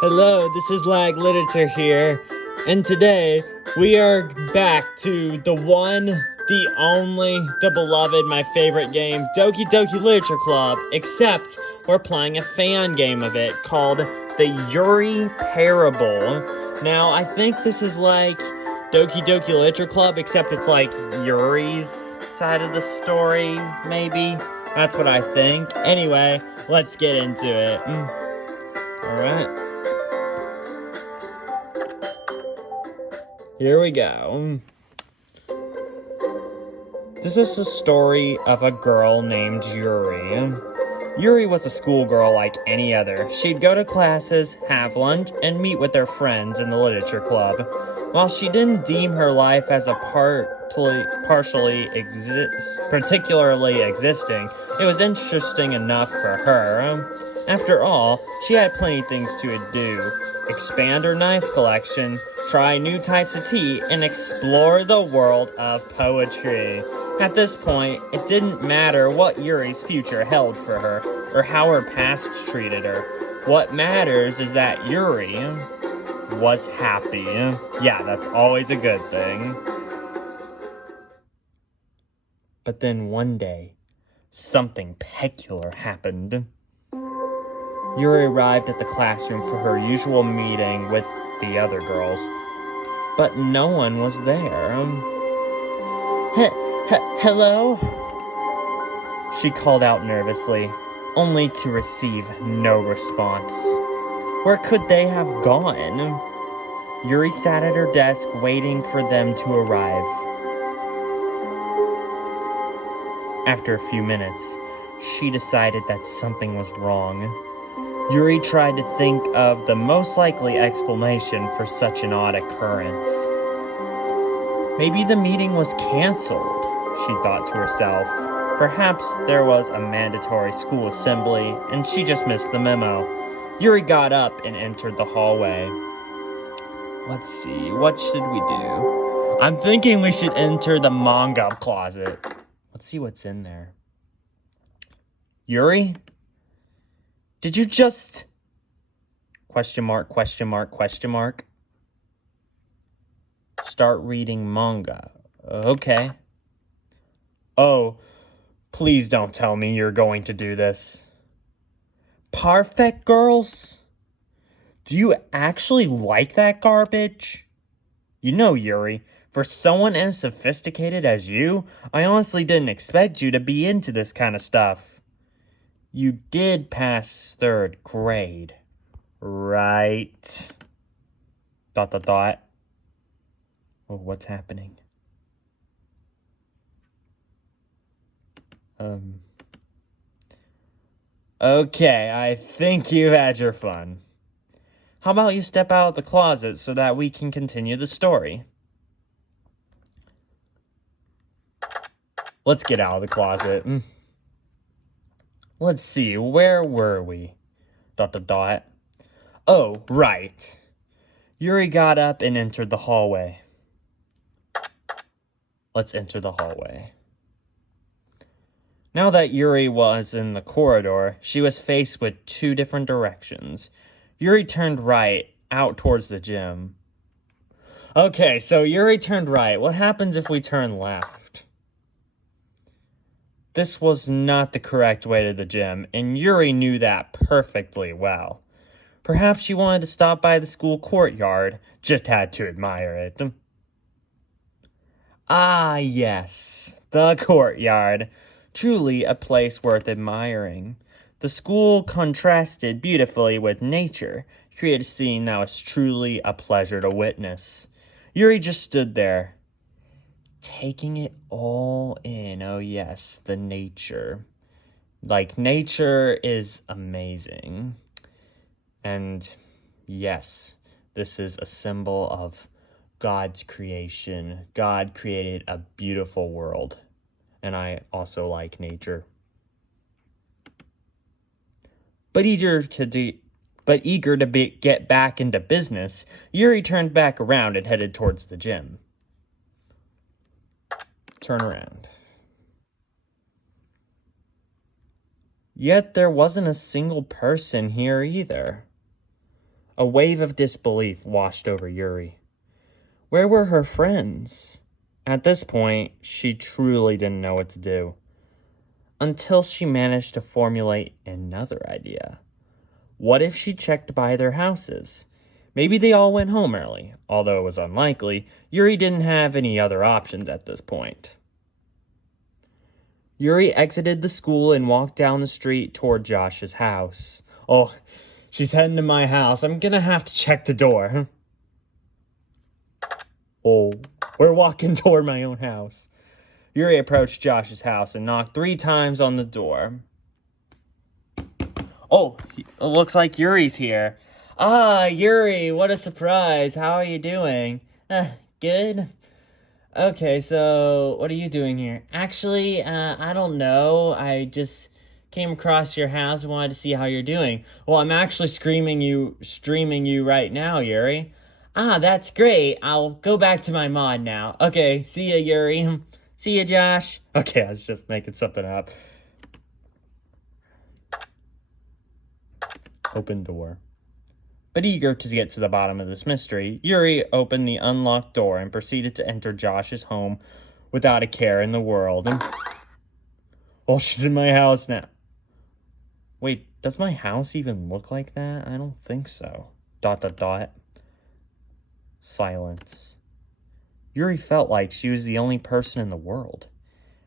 Hello, this is Lag Literature here, and today we are back to the one, the only, the beloved, my favorite game, Doki Doki Literature Club, except we're playing a fan game of it called the Yuri Parable. Now, I think this is like Doki Doki Literature Club, except it's like Yuri's side of the story, maybe? That's what I think. Anyway, let's get into it. Alright. Here we go. This is the story of a girl named Yuri. Yuri was a schoolgirl like any other. She'd go to classes, have lunch, and meet with her friends in the literature club. While she didn't deem her life as a particularly existing, it was interesting enough for her. After all, she had plenty of things to do. Expand her knife collection, try new types of tea, and explore the world of poetry. At this point, it didn't matter what Yuri's future held for her, or how her past treated her. What matters is that Yuri was happy. Yeah, that's always a good thing. But then one day, something peculiar happened. Yuri arrived at the classroom for her usual meeting with the other girls, but no one was there. Hello? She called out nervously, only to receive no response. Where could they have gone? Yuri sat at her desk waiting for them to arrive. After a few minutes, she decided that something was wrong. Yuri tried to think of the most likely explanation for such an odd occurrence. Maybe the meeting was canceled, she thought to herself. Perhaps there was a mandatory school assembly, and she just missed the memo. Yuri got up and entered the hallway. Let's see, what should we do? I'm thinking we should enter the manga closet. Let's see what's in there. Yuri? Did you just... Question mark, question mark, question mark. Start reading manga. Okay. Oh, please don't tell me you're going to do this. Perfect, girls? Do you actually like that garbage? You know, Yuri, for someone as sophisticated as you, I honestly didn't expect you to be into this kind of stuff. You did pass 3rd grade, right? ... Oh, what's happening? Okay, I think you had your fun. How about you step out of the closet so that we can continue the story? Let's get out of the closet. Let's see, where were we? ... Oh, right. Yuri got up and entered the hallway. Let's enter the hallway. Now that Yuri was in the corridor, she was faced with 2 different directions. Yuri turned right, out towards the gym. Okay, so Yuri turned right. What happens if we turn left? This was not the correct way to the gym, and Yuri knew that perfectly well. Perhaps she wanted to stop by the school courtyard, just had to admire it. Ah, yes, the courtyard. Truly a place worth admiring. The school contrasted beautifully with nature, created a scene that was truly a pleasure to witness. Yuri just stood there, taking it all in. Oh yes, the nature. Like, nature is amazing. And yes, this is a symbol of God's creation. God created a beautiful world. And I also like nature. But eager to get back into business, Yuri turned back around and headed towards the gym. Turn around. Yet there wasn't a single person here either. A wave of disbelief washed over Yuri. Where were her friends? At this point, she truly didn't know what to do. Until she managed to formulate another idea. What if she checked by their houses? Maybe they all went home early. Although it was unlikely, Yuri didn't have any other options at this point. Yuri exited the school and walked down the street toward Josh's house. Oh, she's heading to my house. I'm gonna have to check the door. Oh, we're walking toward my own house. Yuri approached Josh's house and knocked 3 times on the door. Oh, it looks like Yuri's here. Ah, Yuri, what a surprise. How are you doing? Good. Okay, so what are you doing here? Actually, I don't know. I just came across your house and wanted to see how you're doing. Well, I'm actually streaming you right now, Yuri. Ah, that's great. I'll go back to my mod now. Okay, see ya, Yuri. See ya, Josh. Okay, I was just making something up. Open door. But eager to get to the bottom of this mystery, Yuri opened the unlocked door and proceeded to enter Josh's home without a care in the world. And well, she's in my house now. Wait, does my house even look like that? I don't think so. ... Silence. Yuri felt like she was the only person in the world.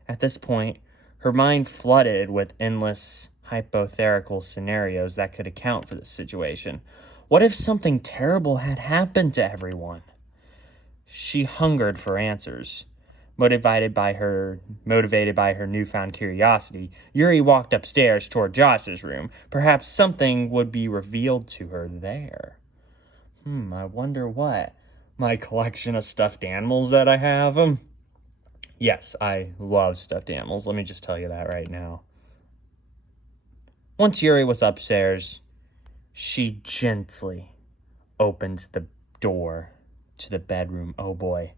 At this point, her mind flooded with endless hypothetical scenarios that could account for this situation. What if something terrible had happened to everyone? She hungered for answers. Motivated by her newfound curiosity, Yuri walked upstairs toward Josh's room. Perhaps something would be revealed to her there. I wonder what. My collection of stuffed animals that I have? Yes, I love stuffed animals. Let me just tell you that right now. Once Yuri was upstairs, she gently opened the door to the bedroom. Oh boy.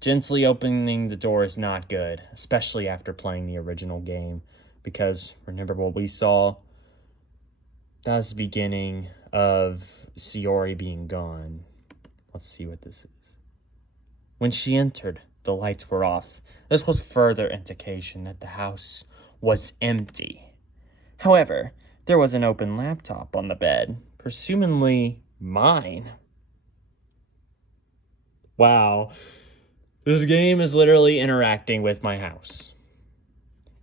Gently opening the door is not good, especially after playing the original game. Because, remember what we saw? That was the beginning of Sayori being gone. Let's see what this is. When she entered, the lights were off. This was further indication that the house was empty. However, there was an open laptop on the bed, presumably mine. Wow. This game is literally interacting with my house.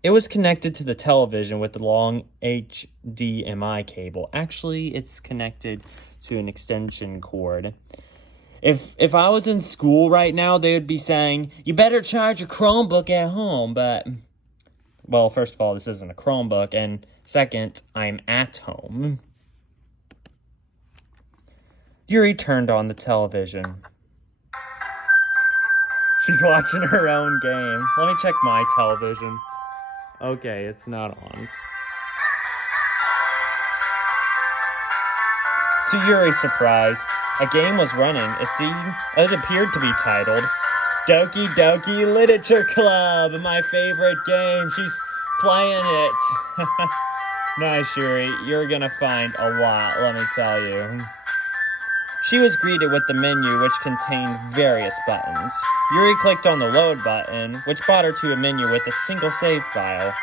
It was connected to the television with the long HDMI cable. Actually, it's connected to an extension cord. If I was in school right now, they would be saying, you better charge your Chromebook at home, but... Well, first of all, this isn't a Chromebook, and second, I'm at home. Yuri turned on the television. She's watching her own game. Let me check my television. Okay, it's not on. To Yuri's surprise, a game was running. It appeared to be titled Doki Doki Literature Club, my favorite game. She's playing it. Nice, Yuri. You're gonna find a lot, let me tell you. She was greeted with the menu, which contained various buttons. Yuri clicked on the load button, which brought her to a menu with a single save file.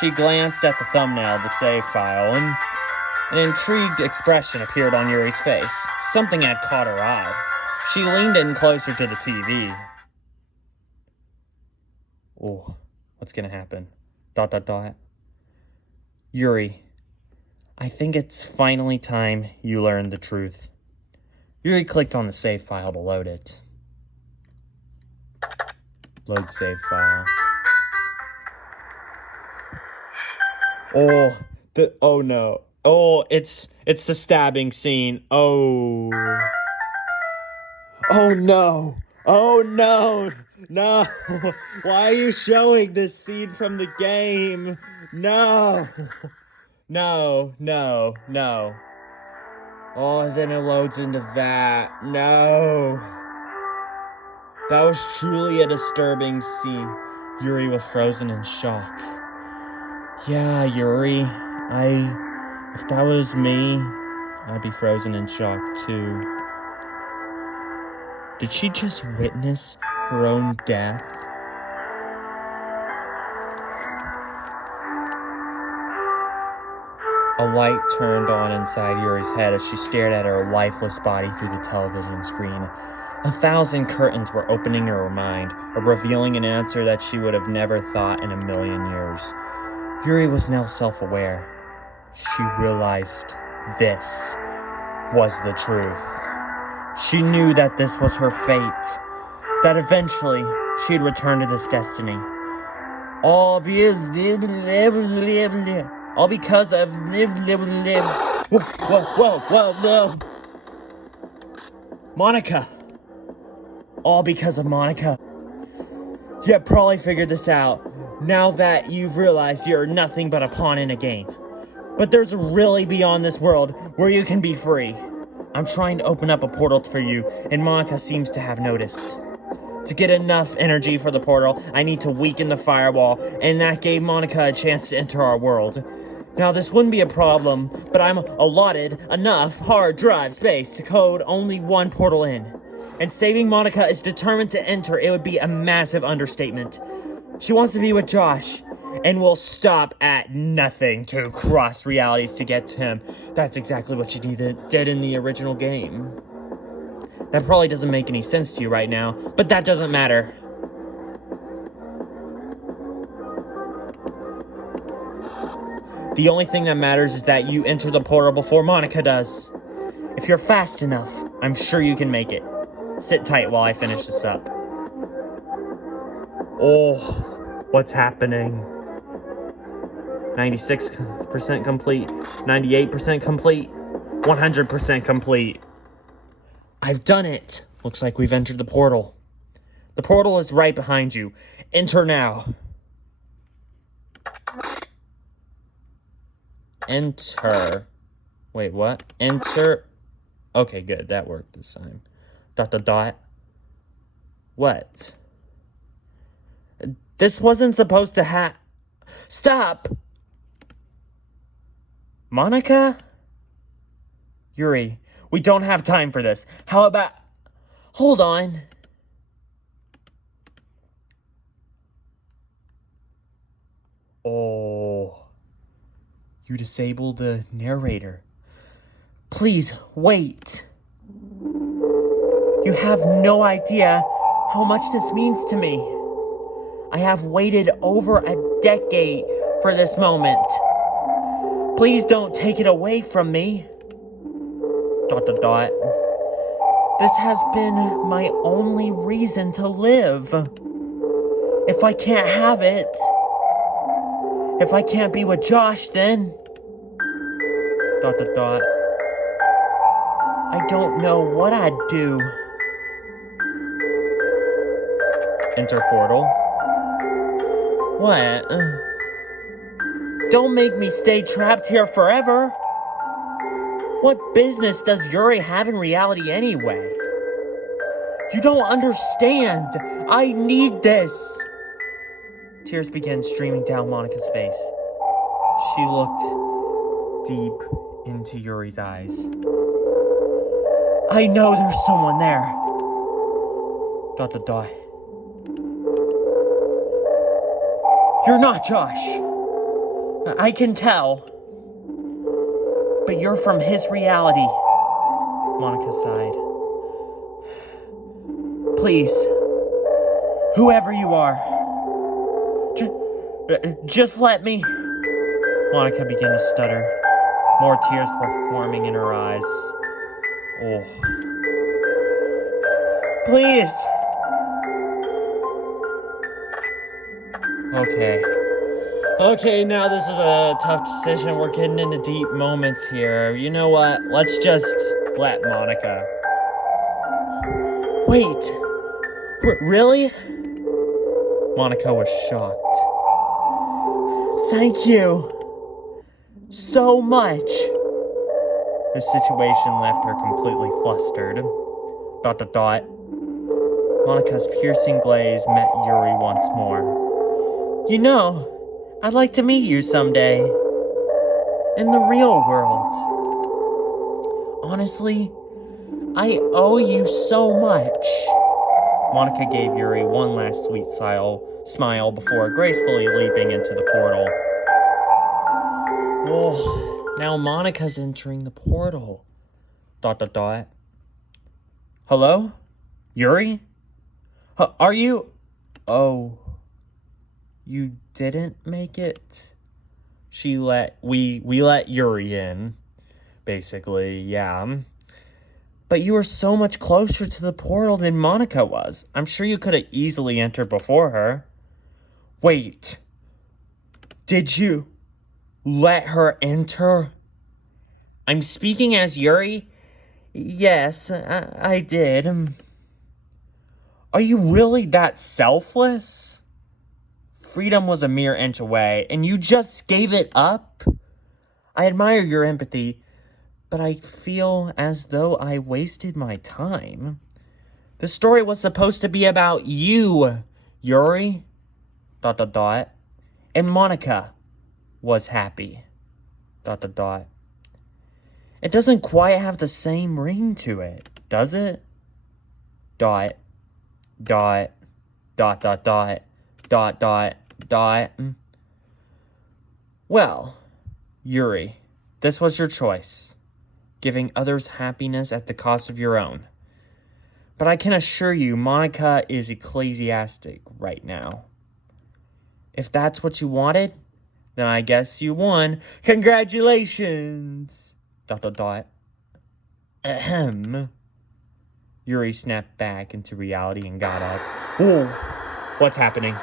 She glanced at the thumbnail of the save file, and an intrigued expression appeared on Yuri's face. Something had caught her eye. She leaned in closer to the TV. Oh, what's gonna happen? ... Yuri, I think it's finally time you learned the truth. Yuri clicked on the save file to load it. Load save file. Oh no. Oh, it's the stabbing scene. Oh no. Oh no. No. Why are you showing this scene from the game? No. No. Oh, and then it loads into that. No. That was truly a disturbing scene. Yuri was frozen in shock. Yeah, Yuri, if that was me, I'd be frozen in shock too. Did she just witness her own death? A light turned on inside Yuri's head as she stared at her lifeless body through the television screen. 1,000 curtains were opening in her mind, revealing an answer that she would have never thought in a million years. Yuri was now self-aware. She realized this was the truth. She knew that this was her fate, that eventually she'd return to this destiny. All because of Whoa, no. Monica. All because of Monica. You probably figured this out now that you've realized you're nothing but a pawn in a game. But there's a really beyond this world where you can be free. I'm trying to open up a portal for you, and Monica seems to have noticed. To get enough energy for the portal, I need to weaken the firewall, and that gave Monica a chance to enter our world. Now, this wouldn't be a problem, but I'm allotted enough hard drive space to code only one portal in. And saving Monica is determined to enter. It would be a massive understatement. She wants to be with Josh, and will stop at nothing to cross realities to get to him. That's exactly what she did in the original game. That probably doesn't make any sense to you right now, but that doesn't matter. The only thing that matters is that you enter the portal before Monica does. If you're fast enough, I'm sure you can make it. Sit tight while I finish this up. Oh, what's happening? 96% complete, 98% complete, 100% complete. I've done it. Looks like we've entered the portal. The portal is right behind you. Enter now. Enter. Wait, what? Enter. Okay, good. That worked this time. ... What? This wasn't supposed to Stop! Monica? Yuri, we don't have time for this. How about... Hold on. Oh. You disabled the narrator. Please, wait. You have no idea how much this means to me. I have waited over a decade for this moment. Please don't take it away from me. ... This has been my only reason to live. If I can't have it, if I can't be with Josh, then... ... I don't know what I'd do. Enter portal. What? Don't make me stay trapped here forever. What business does Yuri have in reality anyway? You don't understand. I need this. Tears began streaming down Monica's face. She looked deep into Yuri's eyes. I know there's someone there. ... You're not Josh. I can tell. But you're from his reality. Monica sighed. Please, whoever you are, just let me... Monica began to stutter. More tears were forming in her eyes. Oh. Please! Okay, now this is a tough decision. We're getting into deep moments here. You know what? Let's just let Monica... Wait! Really? Monica was shocked. Thank you so much. This situation left her completely flustered. ... Monica's piercing gaze met Yuri once more. You know, I'd like to meet you someday. In the real world. Honestly, I owe you so much. Monica gave Yuri one last sweet smile before gracefully leaping into the portal. Oh, now Monica's entering the portal. ... Hello? Yuri? Are you... Oh. You didn't make it? We let Yuri in. Basically, yeah. But you were so much closer to the portal than Monica was. I'm sure you could have easily entered before her. Wait. Did you let her enter? I'm speaking as Yuri? Yes, I did. Are you really that selfless? Freedom was a mere inch away, and you just gave it up? I admire your empathy, but I feel as though I wasted my time. The story was supposed to be about you, Yuri. ... And Monica was happy. ... It doesn't quite have the same ring to it, does it? ... Well, Yuri, this was your choice, giving others happiness at the cost of your own. But I can assure you, Monica is ecclesiastic right now. If that's what you wanted, then I guess you won. Congratulations! ... Ahem. Yuri snapped back into reality and got up. Whoa! What's happening?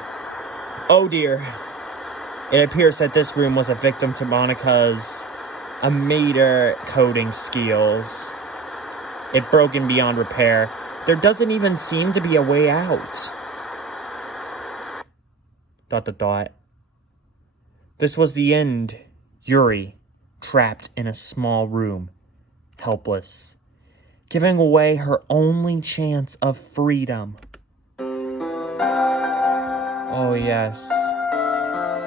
Oh dear. It appears that this room was a victim to Monica's meter coding skills. It broken beyond repair. There doesn't even seem to be a way out. ... This was the end. Yuri, trapped in a small room, helpless, giving away her only chance of freedom. Oh yes.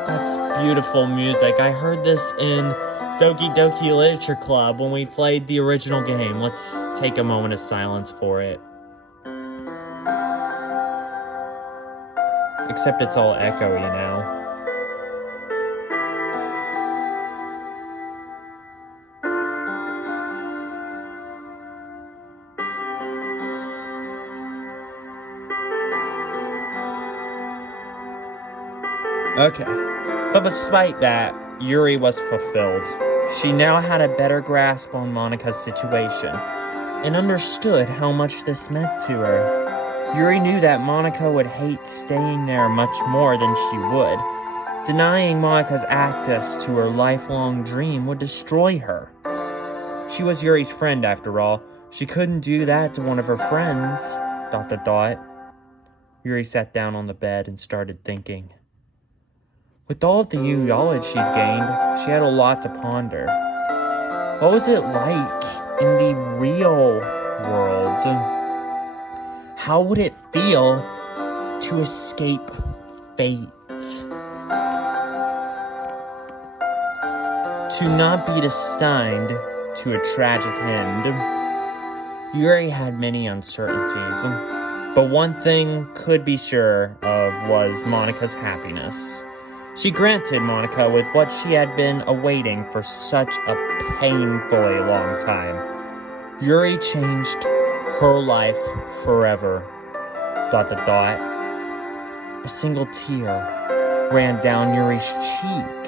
That's beautiful music. I heard this in Doki Doki Literature Club when we played the original game. Let's take a moment of silence for it. Except it's all echoey now. Okay. But despite that, Yuri was fulfilled. She now had a better grasp on Monica's situation and understood how much this meant to her. Yuri knew that Monica would hate staying there much more than she would. Denying Monica's access to her lifelong dream would destroy her. She was Yuri's friend, after all. She couldn't do that to one of her friends. ... Yuri sat down on the bed and started thinking. With all of the new knowledge she's gained, she had a lot to ponder. What was it like in the real world? How would it feel to escape fate? To not be destined to a tragic end. Yuri had many uncertainties, but one thing could be sure of was Monica's happiness. She granted Monica with what she had been awaiting for such a painfully long time. Yuri changed her life forever. ... A single tear ran down Yuri's cheek.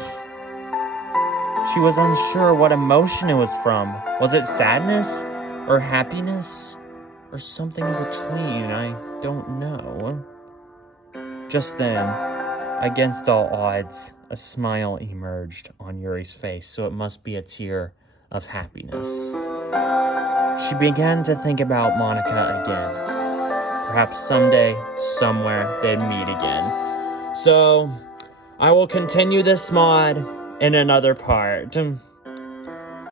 She was unsure what emotion it was from. Was it sadness or happiness or something in between? I don't know. Just then, against all odds, a smile emerged on Yuri's face, so it must be a tear of happiness. She began to think about Monica again. Perhaps someday, somewhere, they'd meet again. So, I will continue this mod in another part.